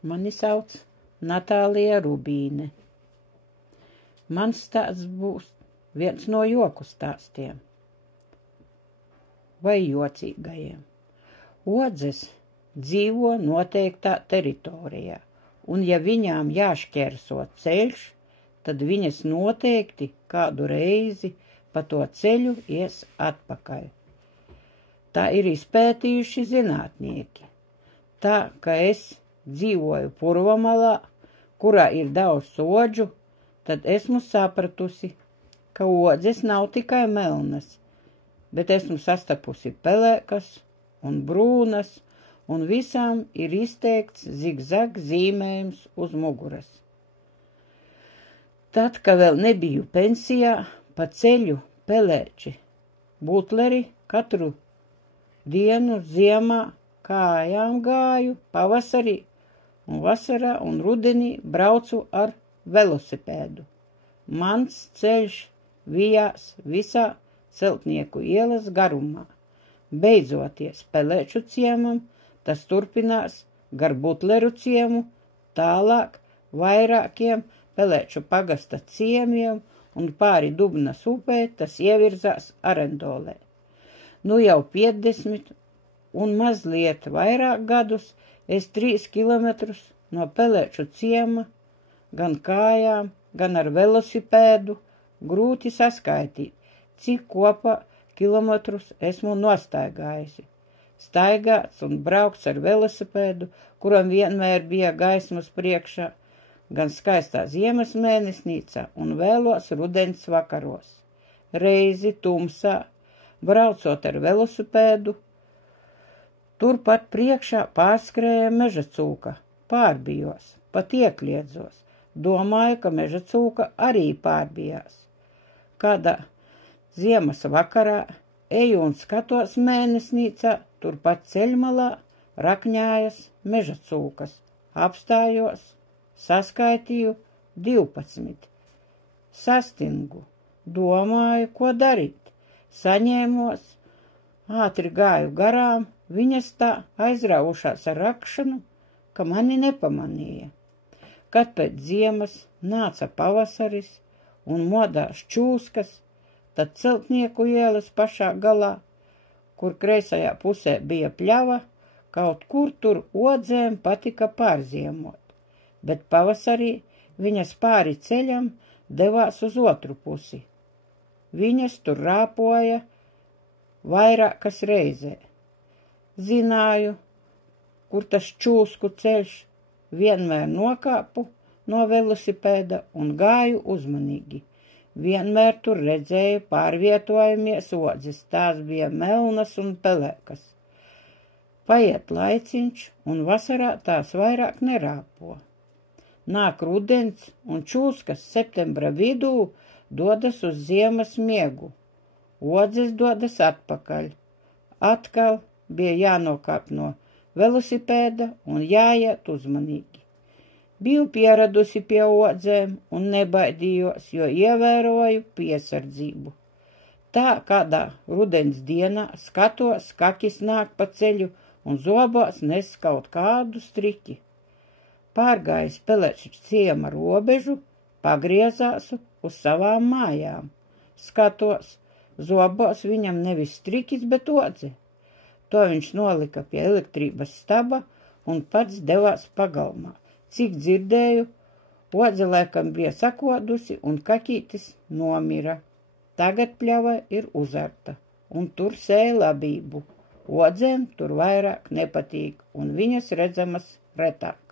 Mani sauc Natālija Rubīne. Mans stāsts būs viens no joku stāstiem vai jocīgajiem. Odzes dzīvo noteiktā teritorijā, un ja viņām jāšķērso ceļš, tad viņas noteikti kādu reizi pa to ceļu ies atpakaļ. Tā ir izpētījuši zinātnieki. Tā, ka es dzīvoju Purvamalā, kurā ir daudz odžu, tad esmu sapratusi, ka odzes nav tikai melnas, bet esmu sastapusi pelēkas un brūnas, un visām ir izteikts zigzag zīmējums uz muguras. Tad, ka vēl nebiju pensijā, pa ceļu pelēči butleri katru dienu ziemā kājām gāju, pavasarī un vasarā un rudenī braucu ar velosipēdu. Mans ceļš vijās visā Celtnieku ielas garumā. Beidzoties Pelēču ciemam, tas turpinās gar Butleru ciemu, tālāk vairākiem Pelēču pagasta ciemiem un pāri Dubnas upē tas ievirzās Arendolē. Nu jau 50 un mazliet vairāk gadus es 3 kilometrus no Pelēču ciema, gan kājām, gan ar velosipēdu, grūti saskaitīt, cik kopā kilometrus esmu nostaigājusi. Staigāts un braukts ar velosipēdu, kuram vienmēr bija gaismas priekšā, gan skaistā ziemas mēnesnīcā un vēlos rudens vakaros. Reizi tumsā, braucot ar velosipēdu, turpat priekšā pārskrēja meža cūka, pārbijos, pat iekliedzos. Domāju, ka meža cūka arī pārbijās. Kādā ziemas vakarā eju un skatos mēnesnīcā, turpat ceļmalā rakņājas meža cūkas. Apstājos, saskaitīju 12. Sastingu, domāju, ko darīt. Saņēmos, ātri gāju garām, viņas tā aizraujušās ar rakšanu, ka mani nepamanīja. Kad pēc ziemas nāca pavasaris un modās čūskas, tad Celtnieku ielas pašā galā, kur kreisajā pusē bija pļava, kaut kur tur odzēm patika pārziemot, bet pavasarī viņas pāri ceļam devās uz otru pusi. Viņas tur rāpoja vairākas reizē. Zināju, kur tas čūsku ceļš, vienmēr nokāpu no velosipēda un gāju uzmanīgi. Vienmēr tur redzēju pārvietojamies odzes, tās bija melnas un pelēkas. Paiet laiciņš, un vasarā tās vairāk nerāpo. Nāk rudens, un čūskas septembra vidū dodas uz ziemas miegu. Odzes dodas atpakaļ. Atkal bija jānokāp no velosipēda un jāiet uzmanīgi. Biju pieradusi pie odzēm un nebaidījos, jo ievēroju piesardzību. Tā kādā rudens dienā skatos, kakis nāk pa ceļu un zobās nes kaut kādu striķi. Pārgājis Pelēču ciema robežu, pagriezās uz savām mājām. Skatos, zobos viņam nevis striķis, bet odze. To viņš nolika pie elektrības staba un pats devās pagalmā. Cik dzirdēju, odze laikam bija sakodusi un kakītis nomira. Tagad pļava ir uzarta un tur sēja labību. Odzēm tur vairāk nepatīk un viņas redzamas retāk.